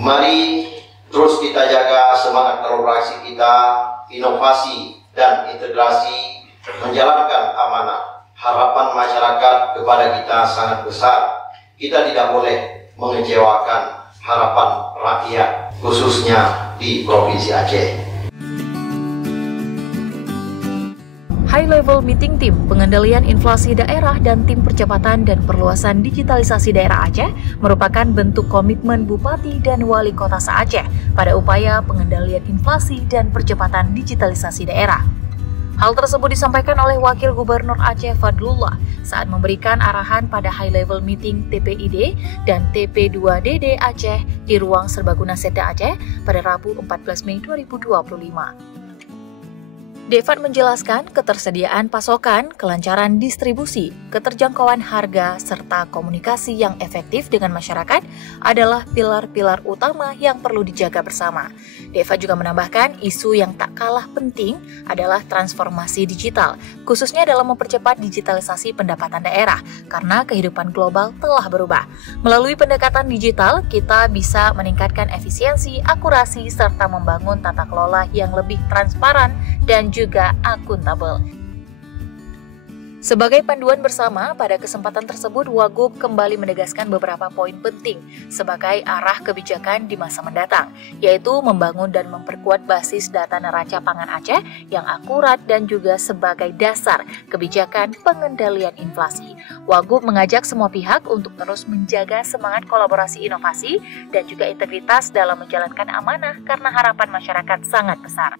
Mari terus kita jaga semangat kolaborasi kita, inovasi dan integrasi, menjalankan amanah. Harapan masyarakat kepada kita sangat besar. Kita tidak boleh mengecewakan harapan rakyat, khususnya di Provinsi Aceh. High Level Meeting Tim Pengendalian Inflasi Daerah dan Tim Percepatan dan Perluasan Digitalisasi Daerah Aceh merupakan bentuk komitmen Bupati dan Wali Kota se-Aceh pada upaya pengendalian inflasi dan percepatan digitalisasi daerah. Hal tersebut disampaikan oleh Wakil Gubernur Aceh Fadlullah saat memberikan arahan pada High Level Meeting TPID dan TP2DD Aceh di Ruang Serbaguna Setda Aceh pada Rabu 14 Mei 2025. Devan menjelaskan ketersediaan pasokan, kelancaran distribusi, keterjangkauan harga, serta komunikasi yang efektif dengan masyarakat adalah pilar-pilar utama yang perlu dijaga bersama. Deva juga menambahkan isu yang tak kalah penting adalah transformasi digital, khususnya dalam mempercepat digitalisasi pendapatan daerah, karena kehidupan global telah berubah. Melalui pendekatan digital, kita bisa meningkatkan efisiensi, akurasi, serta membangun tata kelola yang lebih transparan dan juga akuntabel. Sebagai panduan bersama, pada kesempatan tersebut Wagub kembali menegaskan beberapa poin penting sebagai arah kebijakan di masa mendatang, yaitu membangun dan memperkuat basis data neraca pangan Aceh yang akurat dan juga sebagai dasar kebijakan pengendalian inflasi. Wagub mengajak semua pihak untuk terus menjaga semangat kolaborasi inovasi dan juga integritas dalam menjalankan amanah karena harapan masyarakat sangat besar.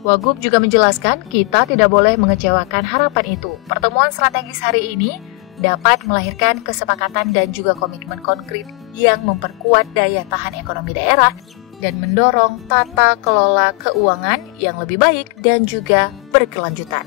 Wagub juga menjelaskan kita tidak boleh mengecewakan harapan itu. Pertemuan strategis hari ini dapat melahirkan kesepakatan dan juga komitmen konkret yang memperkuat daya tahan ekonomi daerah dan mendorong tata kelola keuangan yang lebih baik dan juga berkelanjutan.